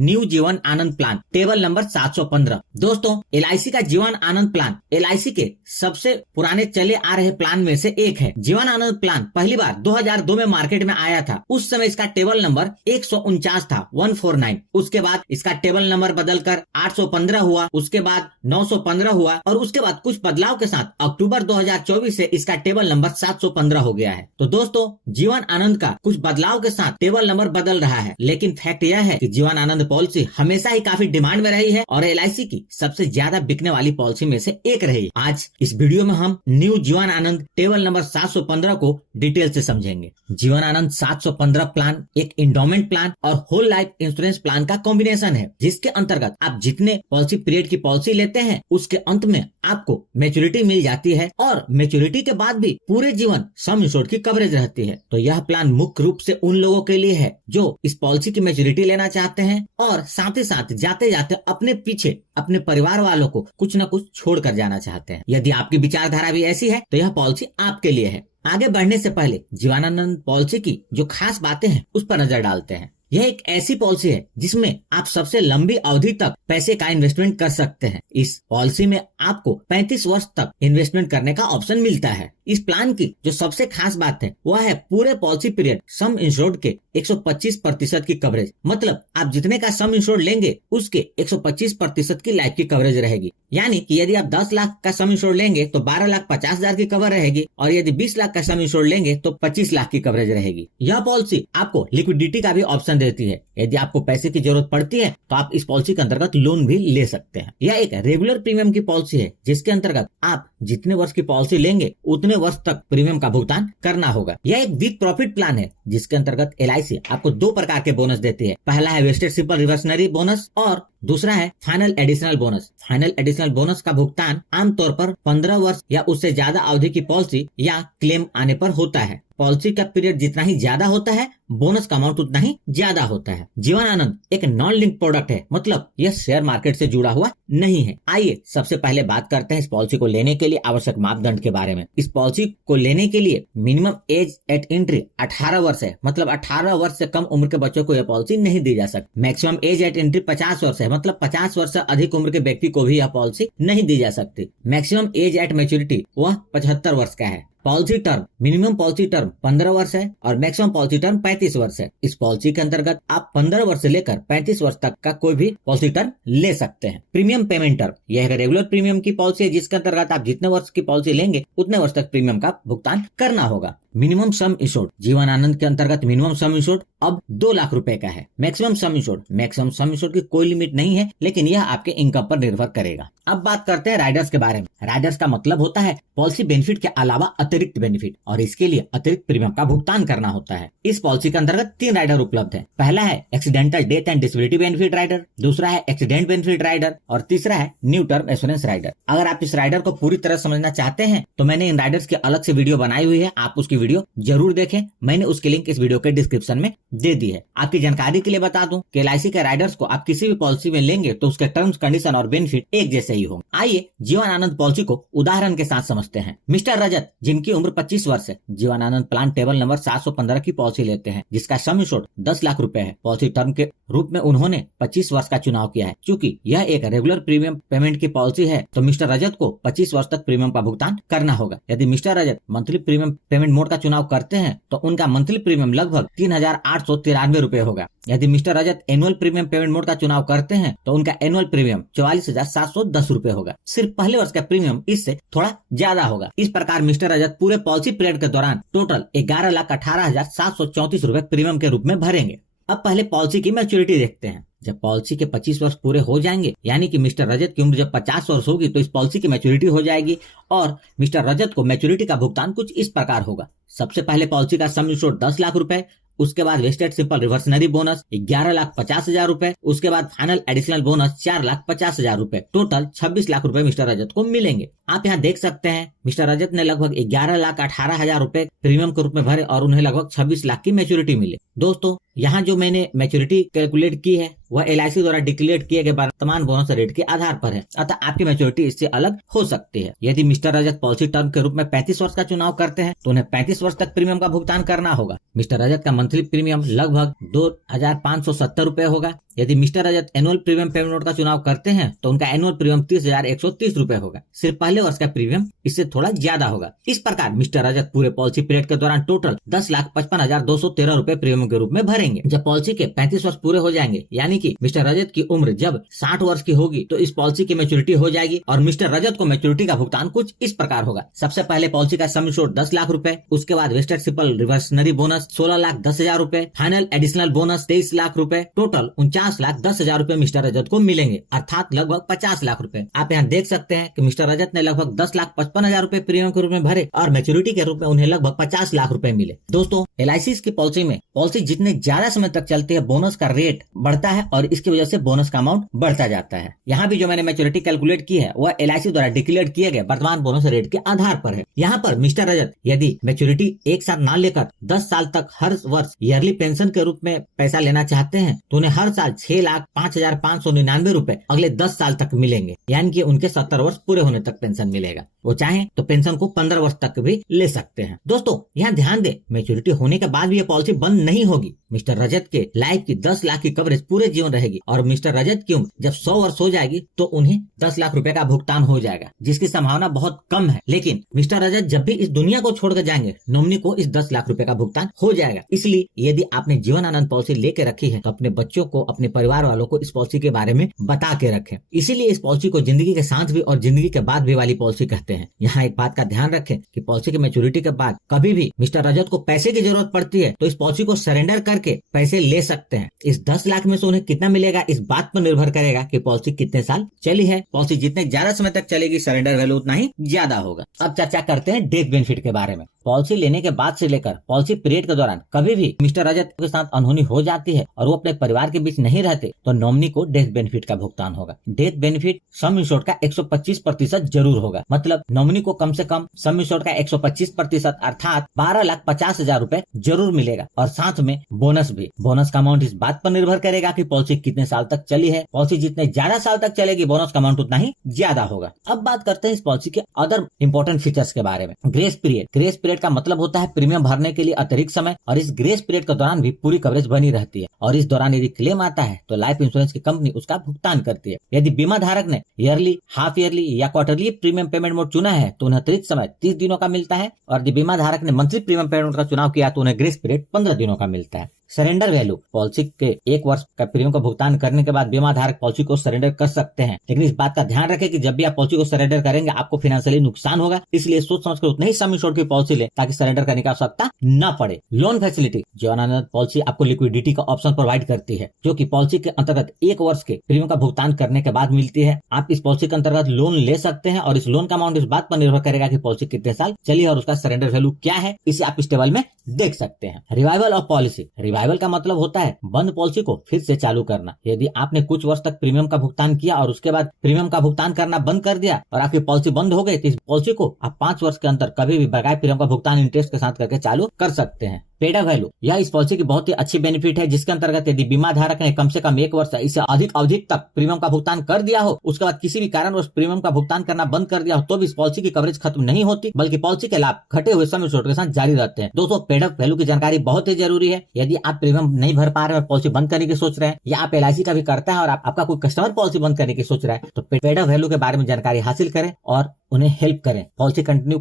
New Jeevan Anand plan table number 715। दोस्तों, LIC का Jeevan Anand plan LIC के सबसे पुराने चले आ रहे प्लान में से एक है। जीवन आनंद प्लान पहली बार 2002 में मार्केट में आया था। उस समय इसका टेबल नंबर 149 था, 149। उसके बाद इसका टेबल नंबर बदलकर 815 हुआ, उसके बाद 915 हुआ और उसके बाद कुछ बदलाव के साथ अक्टूबर 2024 से इसका टेबल नंबर 715 हो गया है। तो दोस्तों, जीवन आनंद का कुछ बदलाव के साथ टेबल नंबर बदल रहा है, लेकिन फैक्ट यह है कि जीवन आनंद पॉलिसी हमेशा ही काफी डिमांड में रही है और LIC की सबसे ज्यादा बिकने वाली पॉलिसी में से एक रही। आज इस वीडियो में हम new Jeevan Anand table number 715 को डिटेल से समझेंगे। जीवन आनंद 715 प्लान एक इंडोमेंट प्लान और होल लाइफ इंश्योरेंस प्लान का कॉम्बिनेशन है, जिसके अंतर्गत आप जितने पॉलिसी पीरियड की पॉलिसी लेते हैं उसके अंत में आपको मैच्योरिटी मिल जाती है और मैच्योरिटी के बाद भी पूरे जीवन सम इंश्योर्ड की कवरेज रहती है। तो यह प्लान मुख्य रूप से उन लोगों के लिए है जो इस पॉलिसी की मैच्योरिटी लेना चाहते हैं और साथ ही साथ जाते जाते अपने पीछे अपने परिवार वालों को कुछ न कुछ छोड़ कर जाना चाहते हैं। यदि आपकी विचारधारा भी ऐसी है तो यह पॉलिसी आपके लिए है। आगे बढ़ने से पहले जीवनानंद पॉलिसी की जो खास बातें हैं उस पर नजर डालते हैं। यह एक ऐसी पॉलिसी है जिसमें आप सबसे लंबी अवधि तक पैसे का इन्वेस्टमेंट कर सकते हैं। इस पॉलिसी में आपको 35 वर्ष तक इन्वेस्टमेंट करने का ऑप्शन मिलता है। इस प्लान की जो सबसे खास बात है वह है पूरे पॉलिसी पीरियड सम इंश्योर्ड के 125% की कवरेज। मतलब आप जितने का सम इंश्योर्ड लेंगे उसके 125% की लाइफ की कवरेज रहेगी। यानी कि यदि आप 10 लाख का सम इंश्योर्ड लेंगे तो 12,50,000 की कवर रहेगी और यदि 20 लाख का सम इंश्योर्ड लेंगे तो 25 लाख की कवरेज रहेगी। यह पॉलिसी आपको लिक्विडिटी का भी ऑप्शन देती है। यदि आपको पैसे की जरूरत पड़ती है तो आप इस पॉलिसी के अंतर्गत लोन भी ले सकते हैं। यह एक रेगुलर प्रीमियम की पॉलिसी है, जिसके अंतर्गत आप जितने वर्ष की पॉलिसी लेंगे उतने वर्ष तक प्रीमियम का भुगतान करना होगा। यह एक विद प्रॉफिट प्लान है, जिसके अंतर्गत LIC आपको 2 प्रकार के बोनस देती है। पहला है वेस्टेड सिंपल रिवर्सनरी बोनस और दूसरा है final additional bonus. Final additional bonus का भुगतान आमतौर पर 15 वर्ष या उससे ज्यादा अवधि की पॉलिसी या क्लेम आने पर होता है। पॉलिसी का पीरियड जितना ही ज्यादा होता है बोनस का अमाउंट उतना ही ज्यादा होता है। जीवन आनंद एक नॉन लिंक प्रोडक्ट है, मतलब यह शेयर मार्केट से जुड़ा हुआ नहीं है। आइए सबसे पहले बात करते हैं इस पॉलिसी को लेने के लिए आवश्यक मापदंड के बारे में। इस पॉलिसी को लेने के लिए मिनिमम एज एट एंट्री 18 वर्ष है, मतलब 18 वर्ष से कम उम्र के बच्चों को यह पॉलिसी नहीं दी जा सकती। मैक्सिमम एज एट एंट्री 50 वर्ष है, मतलब 50 वर्ष से अधिक उम्र के व्यक्ति को भी यह पॉलिसी नहीं दी जा सकती। मैक्सिमम एज एट मैच्योरिटी वह 75 वर्ष का है। Policy term minimum policy term 15 वर्ष है और मैक्सिमम पॉलिसी टर्म 35 वर्ष है। इस पॉलिसी के अंतर्गत आप 15 वर्ष से लेकर 35 वर्ष तक का कोई भी पॉलिसी टर्म ले सकते हैं। प्रीमियम पेमेंट टर्म यह एक रेगुलर प्रीमियम की पॉलिसी है, जिसके अंतर्गत आप जितने वर्ष की पॉलिसी लेंगे उतने वर्ष तक प्रीमियम का भुगतान करना होगा। मिनिमम सम इंश्योर्ड जीवन आनंद के अंतर्गत मिनिमम सम इंश्योर्ड अब 2 लाख रुपए का है। मैक्सिमम सम इंश्योर्ड की कोई लिमिट नहीं है, लेकिन यह आपके इनकम पर निर्भर करेगा। अब बात करते हैं राइडर्स के बारे में। राइडर्स का मतलब होता है पॉलिसी बेनिफिट के अलावा अतिरिक्त बेनिफिट, और इसके लिए अतिरिक्त प्रीमियम का भुगतान करना होता है। इस पॉलिसी के अंतर्गत 3 राइडर उपलब्ध है। पहला है accidental death and disability benefit rider, दूसरा है एक्सीडेंट बेनिफिट राइडर और तीसरा है न्यू टर्म एश्योरेंस राइडर। अगर आप इस राइडर को पूरी तरह समझना चाहते हैं तो मैंने इन राइडर्स की अलग से वीडियो बनाई हुई है, आप उसकी वीडियो जरूर देखें। मैंने उसकी लिंक इस वीडियो के डिस्क्रिप्शन में दे दी है। आपकी जानकारी के लिए बता दूं कि LIC के राइडर्स को आप किसी भी पॉलिसी में लेंगे तो उसके टर्म्स कंडीशन और बेनिफिट एक जैसे ही होंगे। आइए जीवन आनंद पॉलिसी को उदाहरण के साथ समझते हैं। मिस्टर रजत, जिनकी उम्र 25 वर्ष है, Jeevan Anand plan table number 715 की पॉलिसी लेते हैं, जिसका सम इंश्योर्ड 10 लाख रुपए है। पॉलिसी टर्म के रूप में उन्होंने 25 वर्ष का चुनाव किया है। चूंकि यह एक रेगुलर प्रीमियम पेमेंट की पॉलिसी है तो मिस्टर रजत को 25 वर्ष तक प्रीमियम का भुगतान करना होगा। यदि मिस्टर रजत मंथली प्रीमियम पेमेंट मोड का चुनाव करते हैं तो उनका मंथली प्रीमियम लगभग 3,893 रुपए होगा। यदि मिस्टर रजत एनुअल प्रीमियम पेमेंट मोड का चुनाव करते हैं तो उनका एनुअल प्रीमियम 44,710 रुपए होगा। सिर्फ पहले वर्ष का प्रीमियम इससे थोड़ा ज्यादा होगा। इस प्रकार मिस्टर रजत पूरे पॉलिसी पीरियड के दौरान टोटल 11,18,734 रुपए प्रीमियम के रूप में भरेंगे। अब पहले पॉलिसी की मैच्योरिटी देखते हैं। जब पॉलिसी के 25 वर्ष पूरे हो जाएंगे, यानी कि मिस्टर रजत की उम्र जब 50 वर्ष होगी तो इस पॉलिसी की मैच्योरिटी हो जाएगी और मिस्टर रजत को मैच्योरिटी का भुगतान कुछ इस प्रकार होगा। सबसे पहले पॉलिसी का सम इंश्योर्ड 10 लाख रुपए, उसके बाद वेस्टेड सिंपल रिवर्सनरी बोनस 11,50,000 रुपए, उसके बाद फाइनल एडिशनल बोनस 4,50,000 रुपए, टोटल 26 लाख रुपए मिस्टर रजत को मिलेंगे। आप यहाँ देख सकते हैं मिस्टर रजत ने लगभग 11,18,000 रुपए प्रीमियम के रूप में भरे और उन्हें लगभग 26 लाख की मैच्योरिटी मिली। दोस्तों, यहाँ जो मैंने मैच्योरिटी कैलकुलेट की है वह LIC द्वारा डिक्लेयर किए गए वर्तमान बोनस रेट के आधार पर है, अतः आपकी मैच्योरिटी इससे अलग हो सकती है। यदि मिस्टर रजत पॉलिसी टर्म के रूप में 35 वर्ष का चुनाव करते हैं तो उन्हें 35 वर्ष तक प्रीमियम का भुगतान करना होगा। मिस्टर रजत का मंथली प्रीमियम लगभग 2,570 रुपए होगा। यदि मिस्टर रजत एनुअल प्रीमियम पेमेंट मोड का चुनाव करते हैं तो उनका एनुअल प्रीमियम 30,130 रुपए होगा। सिर्फ पहले वर्ष का प्रीमियम इससे थोड़ा ज्यादा होगा। इस प्रकार मिस्टर रजत पूरे पॉलिसी पीरियड के दौरान टोटल 10,55,213 रुपए प्रीमियम के रूप में भरेंगे। जब पॉलिसी के 35 वर्ष पूरे हो जाएंगे, यानी कि मिस्टर रजत की उम्र जब 60 वर्ष की होगी, तो इस पॉलिसी की मैच्योरिटी हो जाएगी और मिस्टर रजत को मैच्योरिटी का भुगतान कुछ इस प्रकार होगा। सबसे पहले पॉलिसी का सम इंश्योर्ड 10 लाख रुपए, उसके बाद वेस्टेड सिंपल रिवर्सनरी बोनस 16,10,000 रुपए, फाइनल एडिशनल बोनस 23 लाख रुपए, टोटल 49,10,000 रुपए मिस्टर रजत को मिलेंगे, अर्थात लगभग 50 लाख रुपए। आप यहाँ देख सकते हैं कि मिस्टर रजत ने लगभग 10,55,000 रुपए प्रीमियम के रूप में भरे और मैच्योरिटी के रूप में उन्हें लगभग 50 लाख रुपए मिले। दोस्तों, LIC की पॉलिसी में पॉलिसी जितने ज्यादा समय तक चलती है, बोनस का रेट बढ़ता है और इसकी वजह से बोनस का अमाउंट बढ़ता जाता है। यहाँ भी जो मैंने मैच्योरिटी कैलकुलेट की है वह LIC द्वारा डिक्लेयर किए गए वर्तमान बोनस रेट के आधार पर है। यहाँ पर मिस्टर रजत यदि मैच्योरिटी एक साथ ना लेकर 10 साल तक हर वर्ष ईयरली पेंशन के रूप में पैसा लेना चाहते हैं तो उन्हें हर साल 6,05,599 रुपए अगले 10 साल तक मिलेंगे, यानी कि उनके 70 वर्ष पूरे होने तक पेंशन मिलेगा। वो चाहे तो पेंशन को 15 वर्ष तक भी ले सकते हैं। दोस्तों, यहाँ ध्यान दें, मैच्योरिटी होने के बाद भी ये पॉलिसी बंद नहीं होगी। मिस्टर रजत के लाइफ की 10 लाख की कवरेज पूरे जीवन रहेगी और मिस्टर रजत की उम्र जब 100 वर्ष हो जाएगी तो उन्हें 10 लाख रुपए का भुगतान हो जाएगा, जिसकी संभावना बहुत कम है। लेकिन मिस्टर रजत जब भी इस दुनिया को छोड़कर जाएंगे, नॉमिनी को इस 10 लाख रुपए का भुगतान हो जाएगा। इसलिए यदि आपने जीवन आनंद पॉलिसी लेके रखी है तो अपने बच्चों को, अपने परिवार वालों को इस पॉलिसी के बारे में बता के रखें। इसीलिए इस पॉलिसी को जिंदगी के साथ भी और जिंदगी के बाद भी वाली पॉलिसी कहते हैं। यहाँ एक बात का ध्यान रखें कि पॉलिसी की मैच्योरिटी के बाद कभी भी मिस्टर रजत को पैसे की जरूरत पड़ती है तो इस पॉलिसी को सरेंडर करके पैसे ले सकते हैं। इस 10 लाख में से उन्हें कितना मिलेगा इस बात पर निर्भर करेगा कि पॉलिसी कितने साल चली है। पॉलिसी जितने ज्यादा समय तक चलेगी, सरेंडर वैल्यू उतना ही ज्यादा होगा। अब चर्चा करते हैं डेथ बेनिफिट के बारे में। पॉलिसी लेने के बाद से लेकर पॉलिसी पीरियड के दौरान कभी भी मिस्टर रजत के साथ अनहोनी हो जाती है और वो अपने परिवार के बीच नहीं रहते तो नॉमिनी को डेथ बेनिफिट का भुगतान होगा। डेथ बेनिफिट सम इंश्योर्ड का 125% जरूर होगा। मतलब नॉमिनी को कम से कम सम इंश्योर्ड का 125% अर्थात 12,50,000 रुपए जरूर मिलेगा और साथ में बोनस भी। बोनस का अमाउंट इस बात पर निर्भर करेगा कि पॉलिसी कितने साल तक चली है। पॉलिसी जितने ज्यादा साल तक चलेगी, बोनस का अमाउंट उतना ही ज्यादा होगा। अब बात करते हैं इस पॉलिसी के अदर इंपॉर्टेंट फीचर्स के बारे में। Grace period. ग्रेस पीरियड का मतलब होता है प्रीमियम भरने के लिए अतिरिक्त समय, और इस ग्रेस पीरियड के दौरान भी पूरी कवरेज बनी रहती है और इस दौरान यदि क्लेम आता है तो लाइफ इंश्योरेंस की कंपनी उसका भुगतान करती है। यदि बीमा धारक ने ईयरली, हाफ ईयरली या क्वार्टरली प्रीमियम पेमेंट मोड चुना है तो उन्हें अतिरिक्त समय 30 दिनों का मिलता है और यदि बीमा धारक ने मंथली प्रीमियम पेमेंट का चुनाव किया तो उन्हें ग्रेस पीरियड 15 दिनों का मिलता है। Surrender value. पॉलिसी के 1 वर्ष का प्रीमियम का भुगतान करने के बाद बीमा धारक पॉलिसी को सरेंडर कर सकते हैं, लेकिन इस बात का ध्यान रखें कि जब भी आप पॉलिसी को सरेंडर करेंगे आपको फाइनेंशियली नुकसान होगा, इसलिए सोच समझकर उतना ही सम इंश्योर्ड की पॉलिसी ले ताकि सरेंडर करने की आवश्यकता न पड़े। Loan facility. Jeevan Anand policy आपको लिक्विडिटी का ऑप्शन प्रोवाइड करती है, जो कि पॉलिसी के अंतर्गत 1 वर्ष के प्रीमियम का भुगतान करने के बाद मिलती है। आप इस पॉलिसी के अंतर्गत लोन ले सकते हैं और इस लोन का अमाउंट इस बात पर निर्भर करेगा कि पॉलिसी कितने साल चली है और उसका सरेंडर वैल्यू क्या है, इसे आप इस टेबल में देख सकते हैं। Revival of policy. रिवाइवल का मतलब होता है बंद पॉलिसी को फिर से चालू करना। यदि आपने कुछ वर्ष तक प्रीमियम का भुगतान किया और उसके बाद प्रीमियम का भुगतान करना बंद कर दिया और आपकी पॉलिसी बंद हो गई, तो इस पॉलिसी को आप 5 वर्ष के अंदर कभी भी बकाया प्रीमियम का भुगतान इंटरेस्ट के साथ करके चालू कर सकते हैं। Paid up value. यह इस पॉलिसी की बहुत ही अच्छी बेनिफिट है, जिसके अंतर्गत यदि बीमा धारक ने कम से कम 1 वर्ष इससे अधिक अवधि तक प्रीमियम का भुगतान कर दिया हो, उसके बाद किसी भी कारण उस प्रीमियम का भुगतान करना बंद कर दिया हो, तो भी इस पॉलिसी की कवरेज खत्म नहीं होती, बल्कि पॉलिसी के लाभ घटे हुए सम इंश्योर्ड के साथ जारी रहते हैं। दोस्तों, पेड अप वैल्यू की जानकारी बहुत ही जरूरी है। यदि आप प्रीमियम नहीं भर पा रहे हैं, पॉलिसी बंद करने की सोच रहे हैं, या आप LIC का भी करता है और आपका कोई कस्टमर पॉलिसी बंद करने की सोच रहा है, तो पेड अप वैल्यू के बारे में जानकारी हासिल करें और उन्हें हेल्प करें। Policy continue